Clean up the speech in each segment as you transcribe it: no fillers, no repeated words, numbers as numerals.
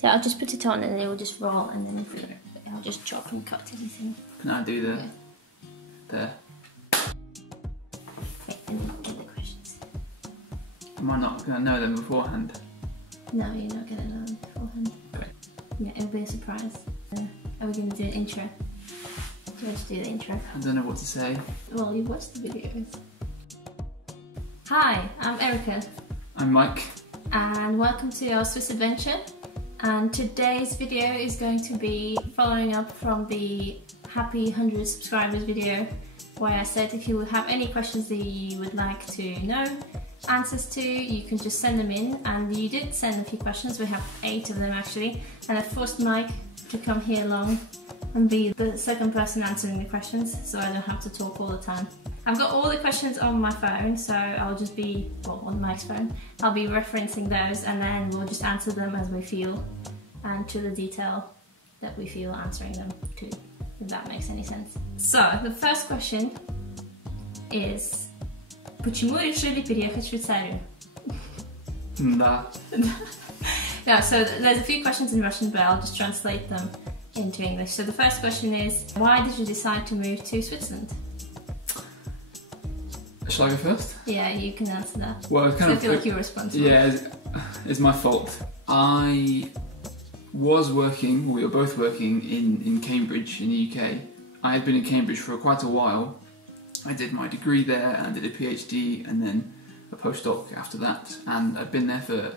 So I'll just put it on and it will just roll, and then I'll just chop and cut everything. Can I do the... there? Wait, and then get the questions. Am I not going to know them beforehand? No, you're not going to know them beforehand. Okay. Yeah, it'll be a surprise. Are we going to do an intro? Do you want to do the intro? I don't know what to say. Well, you watched the videos. Hi, I'm Erica. I'm Mike. And welcome to our Swiss adventure. And today's video is going to be following up from the Happy 100 subscribers video, where I said if you would have any questions that you would like to know answers to, you can just send them in. And you did send a few questions. We have 8 of them actually, and I forced Mike to come here along and be the second person answering the questions, so I don't have to talk all the time. I've got all the questions on my phone, so I'll just be, well, on Mike's phone, I'll be referencing those, and then we'll just answer them as we feel and to the detail that we feel answering them to, if that makes any sense. So, the first question is, почему решили переехать в Швейцарию? Да. Yeah, so there's a few questions in Russian, but I'll just translate them into English. So the first question is, why did you decide to move to Switzerland? Shall I go first? Yeah, you can answer that. Well, I feel like you're responsible. Yeah, it's my fault. I was working, we were both working in Cambridge in the UK. I had been in Cambridge for quite a while. I did my degree there and did a PhD and then a postdoc after that. And I'd been there for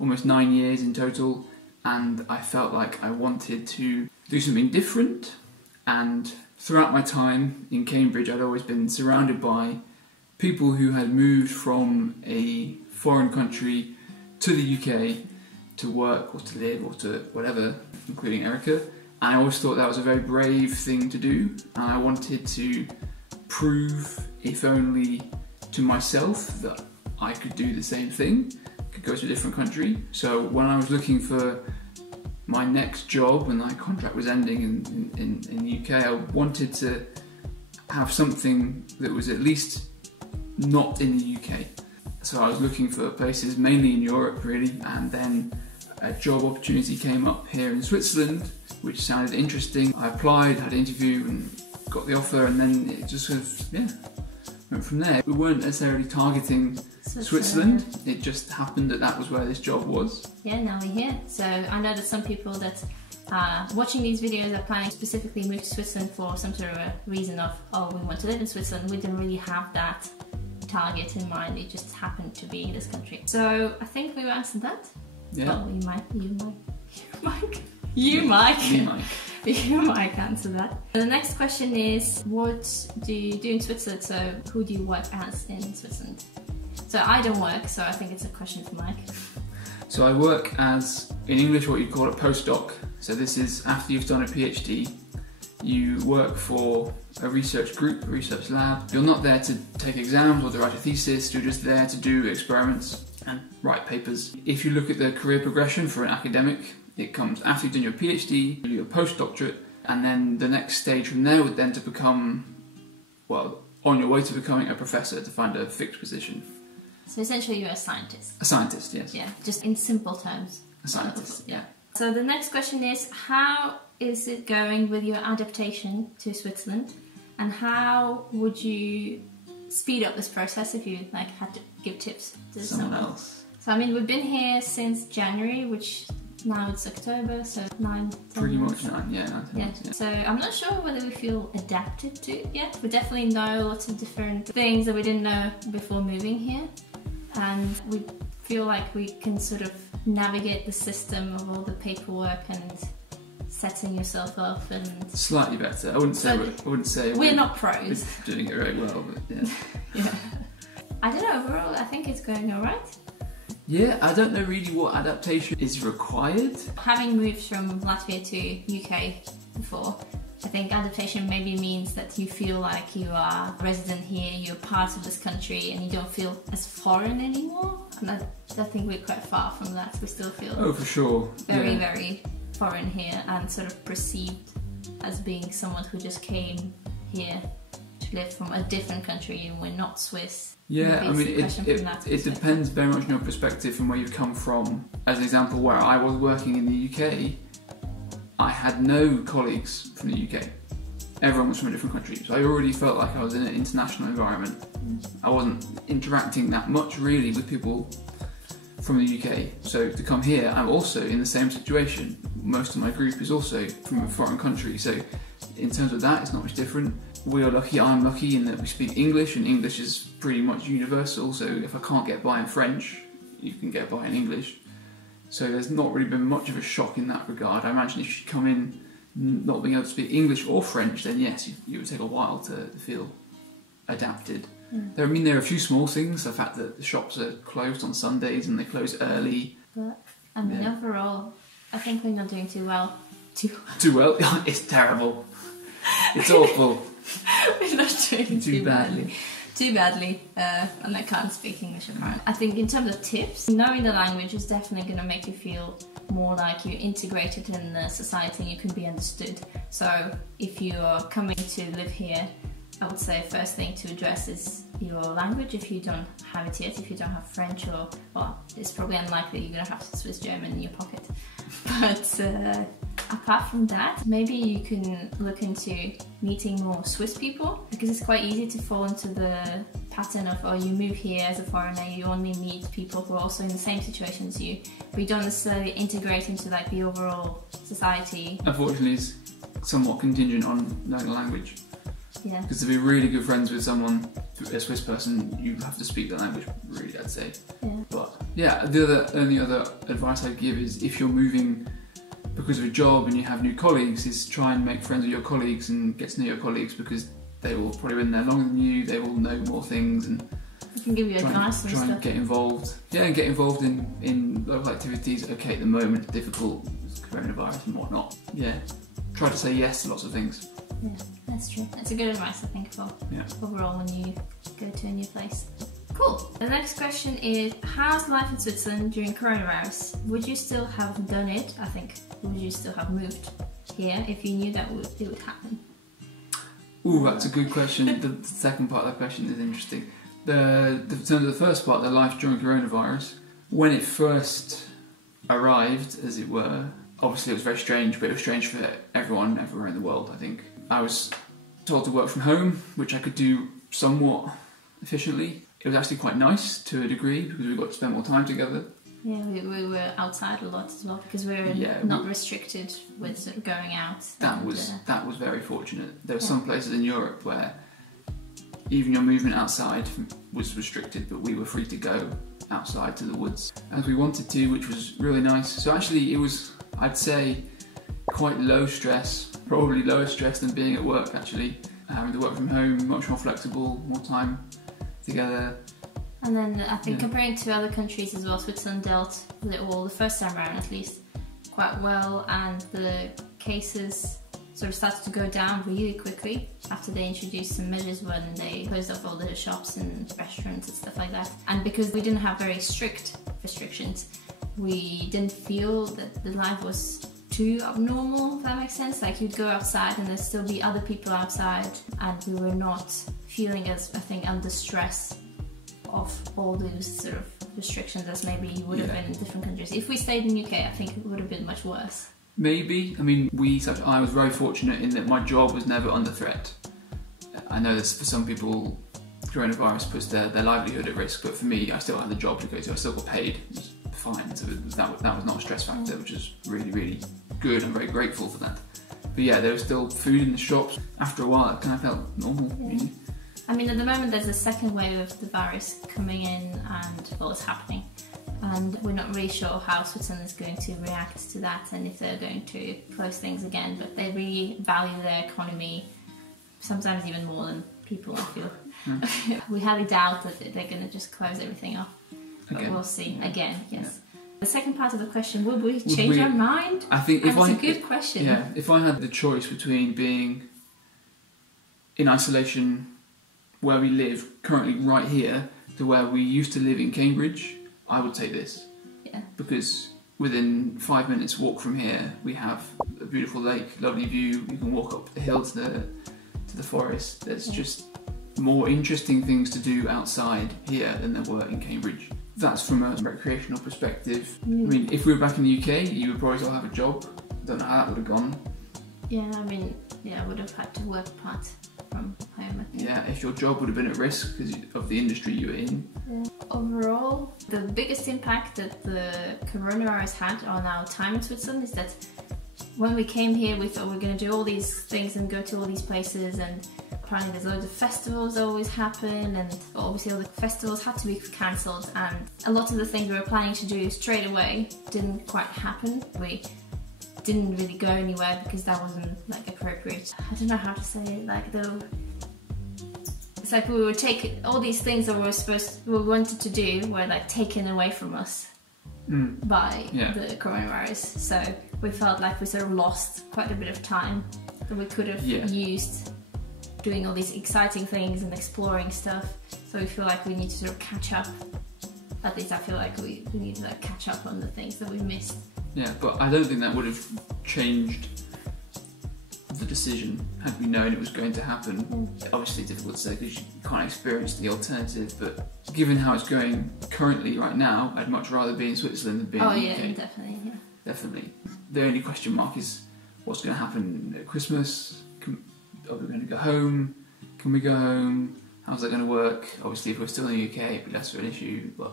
almost 9 years in total, and I felt like I wanted to do something different. And throughout my time in Cambridge, I'd always been surrounded by people who had moved from a foreign country to the UK to work or to live or to whatever, including Erica. And I always thought that was a very brave thing to do, and I wanted to prove, if only to myself, that I could do the same thing, could go to a different country. So when I was looking for my next job, when my contract was ending in the UK, I wanted to have something that was at least not in the UK. So I was looking for places mainly in Europe really, and then a job opportunity came up here in Switzerland which sounded interesting. I applied, had an interview and got the offer, and then it just sort of, yeah, went from there. We weren't necessarily targeting Switzerland, it just happened that that was where this job was. Yeah, now we're here. So I know that some people that are watching these videos are planning specifically move to Switzerland for some sort of a reason of, oh, we want to live in Switzerland. We didn't really have that target in mind, it just happened to be this country. So I think we've answered that. Yeah. Well, you might answer that. The next question is, what do you do in Switzerland? So who do you work as in Switzerland? So I don't work, so I think it's a question for Mike. So I work as, in English, what you call a postdoc. So this is after you've done a PhD. You work for a research group, a research lab. You're not there to take exams or to write a thesis, you're just there to do experiments and write papers. If you look at the career progression for an academic, it comes after you've done your PhD, you do your postdoctorate, and then the next stage from there would then to become, well, on your way to becoming a professor, to find a fixed position. So essentially you're a scientist. A scientist, yes. Yeah, just in simple terms. A scientist, yeah. So the next question is, how is it going with your adaptation to Switzerland, and how would you speed up this process if you had to give tips to someone else? So I mean, we've been here since January, which now it's October, so 9, 10 Pretty months. much 9, yeah, 9, 10 months, yeah. So I'm not sure whether we feel adapted to it yet. We definitely know lots of different things that we didn't know before moving here, and we feel like we can sort of navigate the system of all the paperwork and setting yourself up and... Slightly better. I wouldn't say we're not pros. We're doing it very well, but yeah. Yeah. I don't know, overall I think it's going alright. Yeah, I don't know really what adaptation is required. Having moved from Latvia to UK before, I think adaptation maybe means that you feel like you are a resident here, you're part of this country, and you don't feel as foreign anymore. And I think we're quite far from that. We still feel for sure. Very foreign here, and sort of perceived as being someone who just came here to live from a different country, and we're not Swiss. Yeah, I mean, it depends very much on your perspective from where you've come from. As an example, where I was working in the UK, I had no colleagues from the UK. Everyone was from a different country, so I already felt like I was in an international environment. I wasn't interacting that much really with people from the UK. So to come here, I'm also in the same situation. Most of my group is also from a foreign country, so in terms of that, it's not much different. We are lucky, I'm lucky in that we speak English, and English is pretty much universal, so if I can't get by in French, you can get by in English. So there's not really been much of a shock in that regard. I imagine if you come in not being able to speak English or French, then yes, you would take a while to feel adapted. I mean, there are a few small things, the fact that the shops are closed on Sundays and they close early. But, I mean, overall, I think we're not doing too well. Too well? It's terrible. It's awful. We're not doing too badly. Too badly, and I can't speak English apparently. I think in terms of tips, knowing the language is definitely going to make you feel more like you're integrated in the society and you can be understood. So if you are coming to live here, I would say first thing to address is your language if you don't have it yet. If you don't have French, or, well, it's probably unlikely you're going to have Swiss German in your pocket. But apart from that, maybe you can look into meeting more Swiss people, because it's quite easy to fall into the pattern of, oh, you move here as a foreigner, you only meet people who are also in the same situation as you, but you don't necessarily integrate into like the overall society. Unfortunately, it's somewhat contingent on knowing the language. Yeah. Because to be really good friends with someone, a Swiss person, you have to speak the language, really, I'd say. Yeah. But yeah, the only other advice I'd give is if you're moving because of a job and you have new colleagues, is try and make friends with your colleagues and get to know your colleagues, because they will probably been there longer than you, they will know more things, and I can give you advice and try stuff. And get involved. Yeah, and get involved in local activities. Okay, at the moment it's difficult, it's coronavirus and whatnot. Yeah, try to say yes to lots of things. Yeah, that's true. That's a good advice, I think, for overall when you go to a new place. Cool. The next question is, how's life in Switzerland during coronavirus? Would you still have done it? I think, would you still have moved here if you knew that it would happen? Ooh, that's a good question. The second part of that question is interesting. In terms of the first part, the life during coronavirus, when it first arrived, as it were, obviously it was very strange, but it was strange for everyone everywhere in the world, I think. I was told to work from home, which I could do somewhat efficiently. It was actually quite nice to a degree, because we got to spend more time together. Yeah, we were outside a lot as well, because we were not restricted with sort of going out. That was very fortunate. There were some places in Europe where even your movement outside was restricted, but we were free to go outside to the woods as we wanted to, which was really nice. So actually it was, I'd say, quite low stress, probably lower stress than being at work actually. Having to work from home, much more flexible, more time together. And then I think comparing to other countries as well, Switzerland dealt with it all, the first time around at least, quite well, and the cases sort of started to go down really quickly after they introduced some measures when they closed off all the shops and restaurants and stuff like that. And because we didn't have very strict restrictions, we didn't feel that the life was too abnormal, if that makes sense. Like, you'd go outside and there'd still be other people outside, and we were not feeling as, I think, under stress of all those sort of restrictions as maybe you would have been in different countries. If we stayed in the UK, I think it would have been much worse. Maybe. I mean, I was very fortunate in that my job was never under threat. I know that for some people, coronavirus puts their livelihood at risk, but for me, I still had the job to go to. I still got paid. It was fine. So that was not a stress factor, which is really, really good. I'm very grateful for that. But yeah, there was still food in the shops. After a while, it kind of felt normal, really. I mean, at the moment there's a second wave of the virus coming in, and well, it's happening, and we're not really sure how Switzerland is going to react to that and if they're going to close things again, but they really value their economy, sometimes even more than people, I feel. We highly doubt that they're going to just close everything off, but we'll see. Again, yes. The second part of the question, would we change our mind? I think that's a good question. Yeah, if I had the choice between being in isolation where we live currently right here to where we used to live in Cambridge, I would take this. Yeah. Because within 5 minutes walk from here we have a beautiful lake, lovely view, you can walk up the hill to the forest. There's just more interesting things to do outside here than there were in Cambridge. That's from a recreational perspective. I mean, if we were back in the UK, you would probably still have a job. I don't know how that would have gone. Yeah, I mean, yeah, I would have had to work part from home, I think. Yeah, if your job would have been at risk because of the industry you were in. Yeah. Overall, the biggest impact that the coronavirus had on our time in Switzerland is that when we came here, we thought we were going to do all these things and go to all these places, and apparently there's loads of festivals that always happen, and obviously all the festivals had to be cancelled, and a lot of the things we were planning to do straight away didn't quite happen. We didn't really go anywhere because that wasn't like appropriate. I don't know how to say it, like though. It's like we would take all these things that we wanted to do were like taken away from us by the coronavirus. So we felt like we sort of lost quite a bit of time that we could have used doing all these exciting things and exploring stuff. So we feel like we need to sort of catch up. At least I feel like we need to like catch up on the things that we missed. Yeah, but I don't think that would have changed the decision had we known it was going to happen. Obviously difficult to say because you can't experience the alternative, but given how it's going currently right now, I'd much rather be in Switzerland than be in the UK. Yeah, definitely, yeah. Definitely. The only question mark is what's going to happen at Christmas? Are we going to go home? Can we go home? How's that going to work? Obviously if we're still in the UK it'd be less of an issue, but...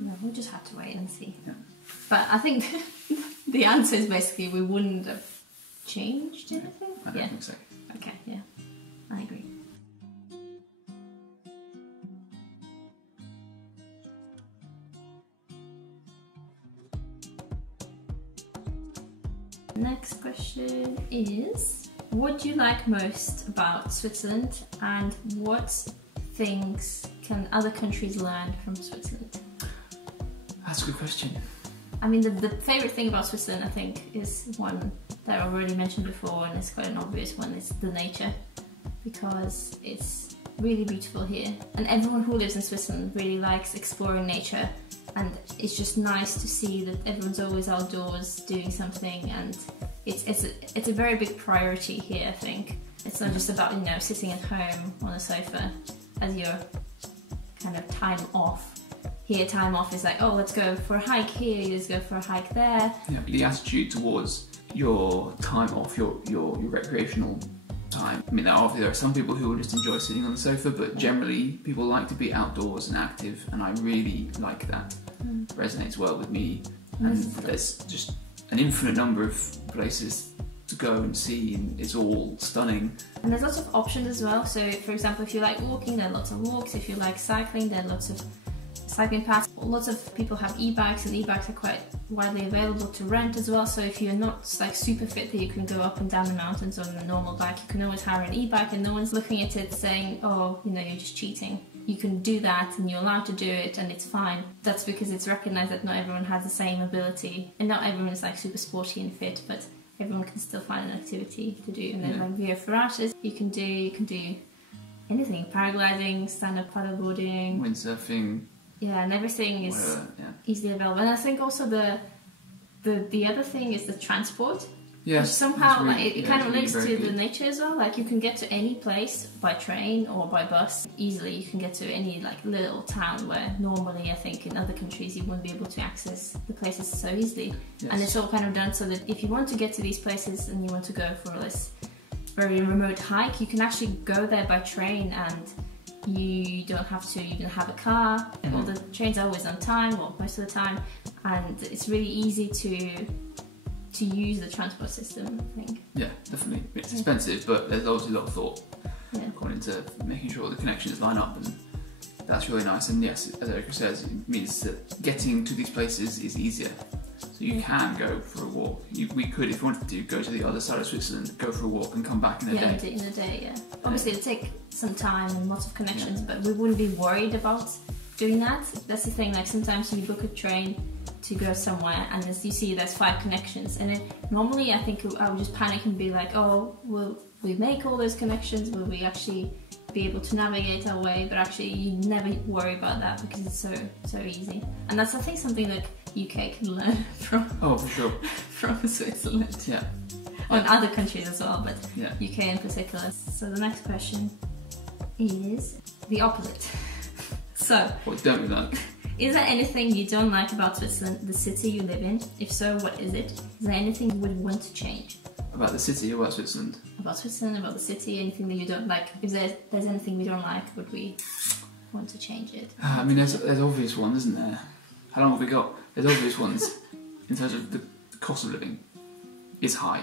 No, we'll just have to wait and see. Yeah. But I think the answer is basically we wouldn't have changed anything. I don't think so. Okay, yeah, I agree. Next question is, what do you like most about Switzerland, and what things can other countries learn from Switzerland? That's a good question. I mean, the favourite thing about Switzerland, I think, is one that I've already mentioned before, and it's quite an obvious one, is the nature, because it's really beautiful here. And everyone who lives in Switzerland really likes exploring nature, and it's just nice to see that everyone's always outdoors doing something, and it's a very big priority here, I think. It's not just about, you know, sitting at home on a sofa as your kind of time off. Here, time off is like, oh, let's go for a hike here, let's go for a hike there. Yeah, the attitude towards your time off, your recreational time. I mean, there are some people who will just enjoy sitting on the sofa, but generally people like to be outdoors and active, and I really like that. It resonates well with me, and there's just an infinite number of places to go and see, and it's all stunning. And there's lots of options as well. So, for example, if you like walking, there are lots of walks. If you like cycling, there are lots of cycling paths. Lots of people have e-bikes, and e-bikes are quite widely available to rent as well. So if you're not like super fit that you can go up and down the mountains on a normal bike, you can always hire an e-bike, and no one's looking at it saying, oh, you know, you're just cheating. You can do that and you're allowed to do it and it's fine. That's because it's recognised that not everyone has the same ability, and not everyone is like super sporty and fit, but everyone can still find an activity to do. And then like via Ferraris, you can do anything: paragliding, stand-up paddleboarding, windsurfing. Yeah, and everything is easily available. And I think also the other thing is the transport. Yeah. Which somehow really, like, it kind of links to good. the nature as well. Like you can get to any place by train or by bus easily. You can get to any like little town where normally I think in other countries you wouldn't be able to access the places so easily. Yes. And it's all kind of done so that if you want to get to these places and you want to go for this very remote hike, you can actually go there by train, and you don't have to even have a car. All the trains are always on time, or most of the time, and it's really easy to use the transport system, I think. Yeah, definitely. It's expensive, but there's obviously a lot of thought going into making sure the connections line up, and that's really nice. And yes, as Erica says, it means that getting to these places is easier. So you can go for a walk. We could, if we wanted to, go to the other side of Switzerland, go for a walk and come back in a day. Yeah, in a day, yeah. Obviously it'll take some time and lots of connections, but we wouldn't be worried about doing that. That's the thing, like sometimes you book a train to go somewhere, and as you see there's 5 connections, and normally I think I would just panic and be like, oh, will we make all those connections? Will we actually be able to navigate our way? But actually you never worry about that because it's so easy. And that's, I think, something that UK can learn from. Oh, for sure. From Switzerland. Yeah. On other countries as well, but UK in particular. So the next question is the opposite. So, what don't we like? Is there anything you don't like about Switzerland, the city you live in? If so, what is it? Is there anything you would want to change? About the city or about Switzerland? About Switzerland, about the city, anything that you don't like. If there's anything we don't like, would we want to change it? I mean, there's obvious ones, isn't there? How long have we got? There's obvious ones in terms of the cost of living is high,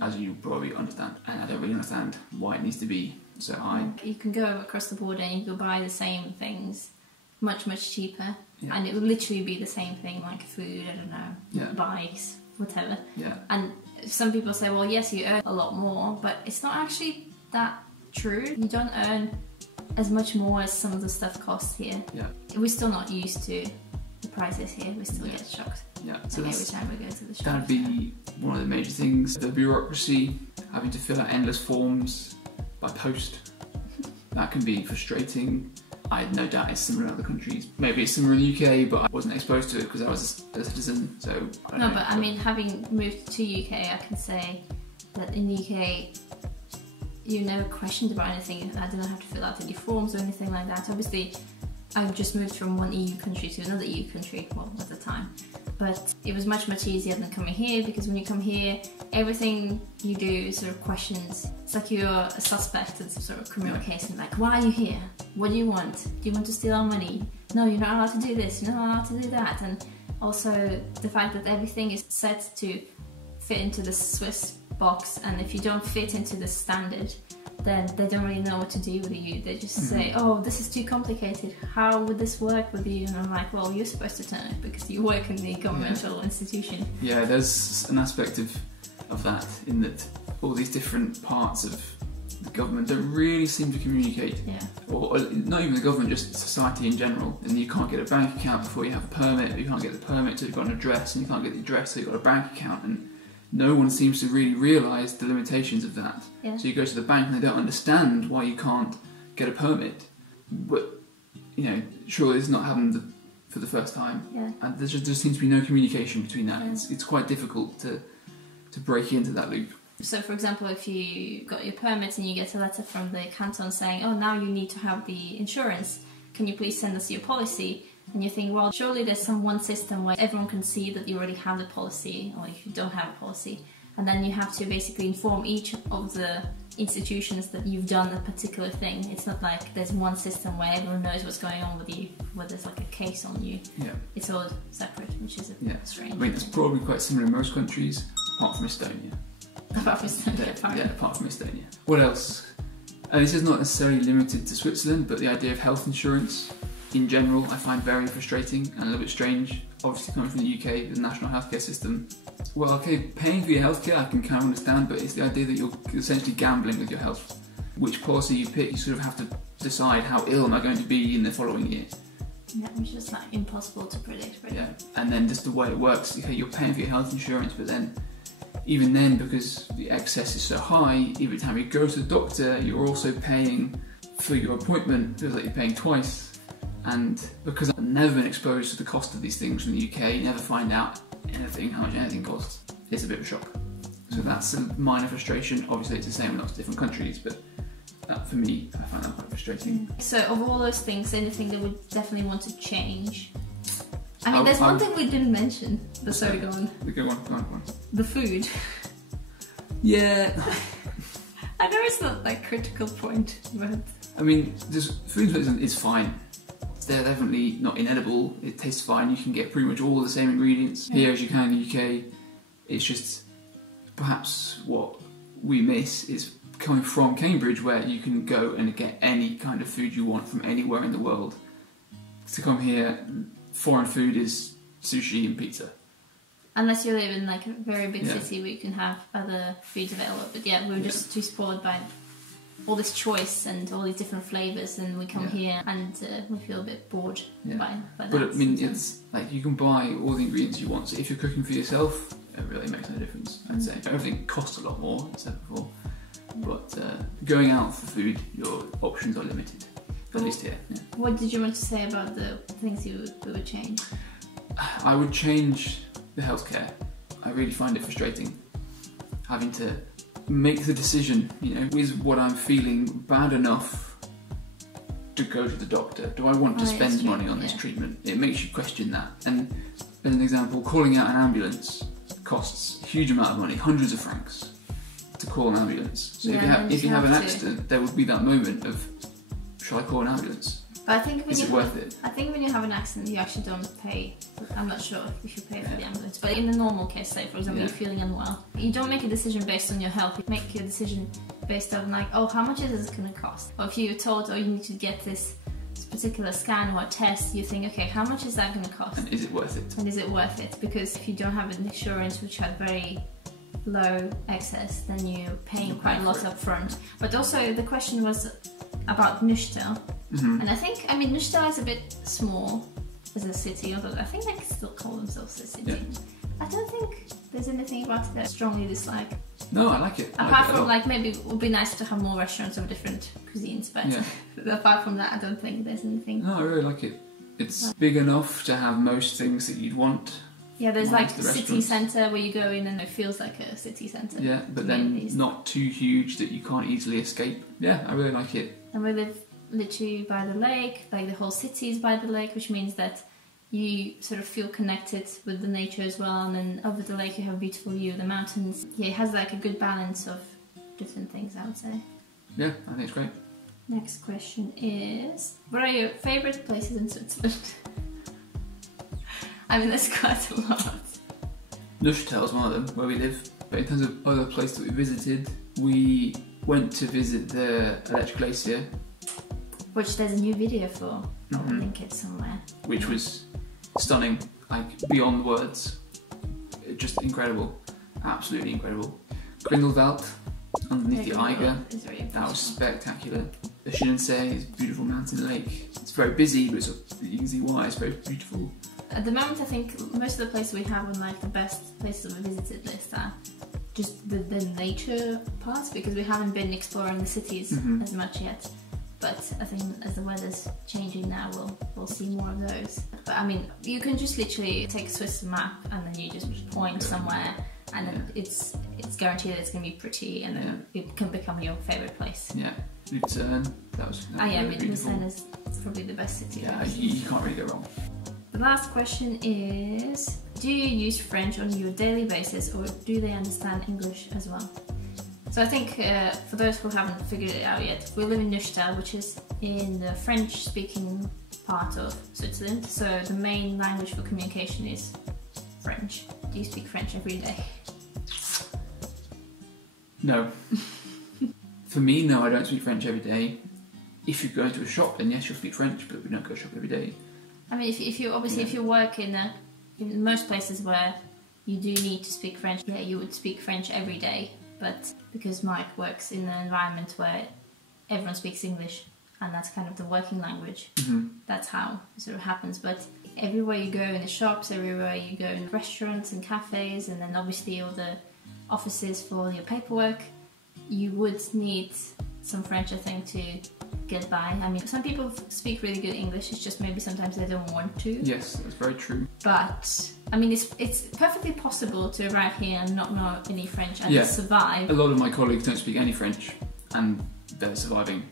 as you probably understand, and I don't really understand why it needs to be so high. You can go across the border and you can buy the same things much cheaper, yeah. and it would literally be the same thing, like food, I don't know, yeah. bikes, whatever. Yeah. And some people say, well, yes, you earn a lot more, but it's not actually that true. You don't earn as much more as some of the stuff costs here. Yeah. We're still not used to the prices here. We still yeah. get shocked. Yeah. So every time we go to the shop. That'd be one of the major things. The bureaucracy, having to fill out endless forms by post. That can be frustrating. I had no doubt it's similar in other countries. Maybe it's similar in the UK, but I wasn't exposed to it because I was a citizen, so I don't know. But I mean, having moved to UK, I can say that in the UK, you're never questioned about anything. I didn't have to fill out any forms or anything like that. Obviously, I just moved from one EU country to another EU country, well, at the time. But it was much easier than coming here, because when you come here, everything you do is sort of questions. It's like you're a suspect in some sort of criminal case, and like, why are you here? What do you want? Do you want to steal our money? No, you're not allowed to do this, you're not allowed to do that. And also the fact that everything is set to fit into the Swiss box, and if you don't fit into the standard, then they don't really know what to do with you. They just say, oh, this is too complicated, how would this work with you? And I'm like, well, you're supposed to turn it because you work in the governmental institution. Yeah, there's an aspect of that, in that all these different parts of the government don't really seem to communicate. Yeah. Or not even the government, just society in general. And you can't get a bank account before you have a permit, you can't get the permit until you've got an address, and you can't get the address until you've got a bank account. And no one seems to really realise the limitations of that. Yeah. So you go to the bank and they don't understand why you can't get a permit. But, you know, surely this has not happened for the first time. Yeah. And there seems to be no communication between that. Yeah. It's quite difficult to break into that loop. So for example, if you got your permit and you get a letter from the canton saying, oh, now you need to have the insurance, can you please send us your policy? And you think, well, surely there's some one system where everyone can see that you already have the policy, or if you don't have a policy. And then you have to basically inform each of the institutions that you've done a particular thing. It's not like there's one system where everyone knows what's going on with you, where there's like a case on you. Yeah. It's all separate, which is a bit strange. I mean, it's probably quite similar in most countries, apart from Estonia. Apart from Estonia, yeah, apart from Estonia. What else? And this is not necessarily limited to Switzerland, but the idea of health insurance in general I find very frustrating and a little bit strange. Obviously coming from the UK, the national healthcare system. Well, okay, paying for your healthcare I can kind of understand, but it's the idea that you're essentially gambling with your health. Which policy you pick, you sort of have to decide how ill am I going to be in the following year. Yeah, which is like impossible to predict, really. Yeah, and then just the way it works, okay, you're paying for your health insurance, but then even then, because the excess is so high, every time you go to the doctor, you're also paying for your appointment. It feels like you're paying twice. And because I've never been exposed to the cost of these things from the UK, never find out anything, how much anything costs, it's a bit of a shock. So that's a minor frustration. Obviously it's the same in lots of different countries, but that, for me, I find that quite frustrating. So of all those things, anything that we definitely want to change? I mean, there's one thing we didn't mention. Sorry, go on. Go on. The food. Yeah. I know it's not like a critical point, but... I mean, food is fine. They're definitely not inedible, it tastes fine, you can get pretty much all the same ingredients here as you can in the UK. It's just, perhaps what we miss is coming from Cambridge, where you can go and get any kind of food you want from anywhere in the world. To come here, foreign food is sushi and pizza. Unless you live in like a very big city where you can have other foods available. But yeah, we're just too spoiled by all this choice and all these different flavours, and we come here and we feel a bit bored by that. But I mean, it's like you can buy all the ingredients you want, so if you're cooking for yourself, it really makes no difference, I'd say. Everything costs a lot more, as I said before, but going out for food, your options are limited, at least here. Yeah. What did you want to say about the things you would change? I would change the healthcare. I really find it frustrating having to make the decision, you know, is what I'm feeling bad enough to go to the doctor? Do I want to spend money on this treatment? It makes you question that. And as an example, calling out an ambulance costs a huge amount of money, hundreds of francs, to call an ambulance. So if you have an accident, there would be that moment of, shall I call an ambulance? But I think is it worth it? I think when you have an accident, you actually don't pay. I'm not sure if you pay for the ambulance, but in the normal case, say for example you're feeling unwell, you don't make a decision based on your health. You make a decision based on like, oh, how much is this going to cost? Or if you're told, oh, you need to get this particular scan or test, you think, okay, how much is that going to cost? And is it worth it? And is it worth it? Because if you don't have an insurance which has very low excess, then you're paying quite a lot up front. But also the question was about Neuchâtel. And I think, I mean, Neuchâtel is a bit small as a city, although I think they can still call themselves a city. I don't think there's anything about it that I strongly dislike. No, I like it. Apart from like, maybe it would be nice to have more restaurants of different cuisines, but apart from that, I don't think there's anything. No, I really like it. It's big enough to have most things that you'd want. Yeah, there's like the city centre where you go in and it feels like a city centre. Yeah, but then not too huge that you can't easily escape. Yeah, I really like it. And we live literally by the lake, like the whole city is by the lake, which means that you sort of feel connected with the nature as well, and then over the lake you have a beautiful view of the mountains. Yeah, it has like a good balance of different things, I would say. Yeah, I think it's great. Next question is, what are your favourite places in Switzerland? I mean, there's quite a lot. Neuchâtel is one of them, where we live. But in terms of other places that we visited, we went to visit the Aletsch Glacier. Which there's a new video for. I'll link it somewhere. Which was stunning, like beyond words. Just incredible. Absolutely incredible. Grindelwald, underneath the Eiger. That was spectacular. The Schinnensee is a beautiful mountain lake. It's very busy, but you can see why. It's very beautiful. At the moment, I think most of the places we have on like the best places we visited list are just the nature parts, because we haven't been exploring the cities as much yet. But I think as the weather's changing now, we'll see more of those. But I mean, you can just literally take a Swiss map and then you just point somewhere, and then it's guaranteed that it's going to be pretty, and then it can become your favourite place. Yeah, Lucerne, that was really beautiful. Lucerne is probably the best city. Yeah, you can't really go wrong. The last question is, do you use French on your daily basis, or do they understand English as well? So I think for those who haven't figured it out yet, we live in Neuchâtel, which is in the French-speaking part of Switzerland. So the main language for communication is French. Do you speak French every day? No. For me, no, I don't speak French every day. If you go into a shop, then yes, you'll speak French, but we don't go shop every day. I mean, if you obviously if you work in most places where you do need to speak French, yeah, you would speak French every day. But because Mike works in an environment where everyone speaks English, and that's kind of the working language, that's how it sort of happens. But everywhere you go in the shops, everywhere you go in restaurants and cafes, and then obviously all the offices for your paperwork, you would need some French, I think, to get by. I mean, some people speak really good English, it's just maybe sometimes they don't want to. Yes, that's very true. But, I mean, it's perfectly possible to arrive here and not know any French and survive. A lot of my colleagues don't speak any French, and they're surviving.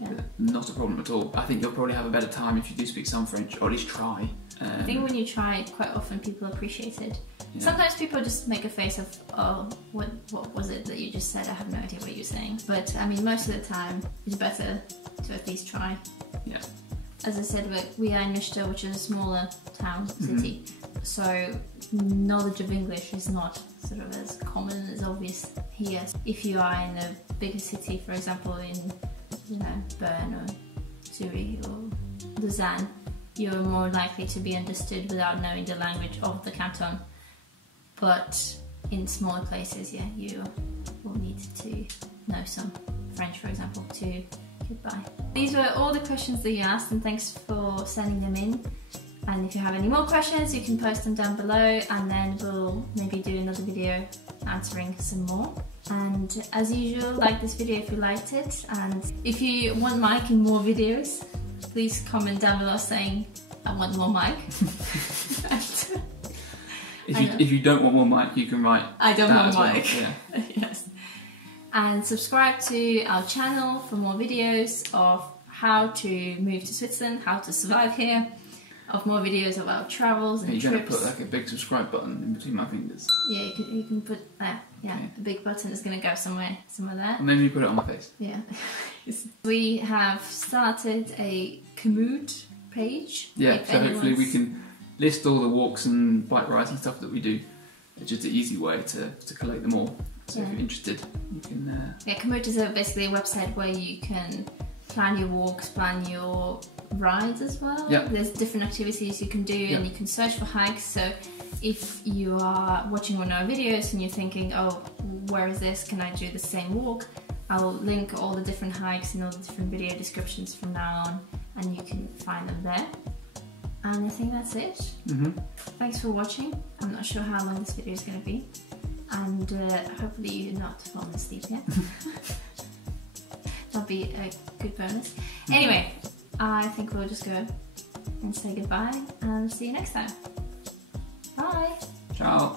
Yeah. Not a problem at all. I think you'll probably have a better time if you do speak some French, or at least try. I think when you try it, quite often people appreciate it. Yeah. Sometimes people just make a face of, oh, what was it that you just said? I have no idea what you're saying. But I mean, most of the time, it's better to at least try. Yeah. As I said, we are in Neuchâtel, which is a smaller town, city. So knowledge of English is not sort of as common as obvious here. If you are in a bigger city, for example, in Bern or Zurich or Lausanne, you're more likely to be understood without knowing the language of the canton. But in smaller places, yeah, you will need to know some French, for example, to get by. These were all the questions that you asked, and thanks for sending them in. And if you have any more questions, you can post them down below, and then we'll maybe do another video answering some more. And as usual, like this video if you liked it, and if you want Mike in more videos, please comment down below saying, I want more Mike. If you don't want more Mike, you can write I don't want Mike. Well. Yeah. Yes. And subscribe to our channel for more videos of how to move to Switzerland, how to survive here, of more videos about travels and You're trips. going to put like a big subscribe button in between my fingers. Yeah, you can put there. Yeah, Okay. the big button is going to go somewhere there. And then you put it on my face. Yeah. We have started a commute page. Yeah, if so hopefully we anyone's- can list all the walks and bike rides and stuff that we do. It's just an easy way to collect them all. So if Yeah. you're interested, you can... Yeah, Komoot is basically a website where you can plan your walks, plan your rides as well. Yeah. There's different activities you can do, Yeah. and you can search for hikes. So if you are watching one of our videos and you're thinking, oh, where is this? Can I do the same walk? I'll link all the different hikes and all the different video descriptions from now on, and you can find them there. And I think that's it. Thanks for watching. I'm not sure how long this video is going to be, and hopefully you're not falling asleep yet. That'll be a good bonus. Anyway, I think we'll just go and say goodbye and see you next time. Bye! Ciao!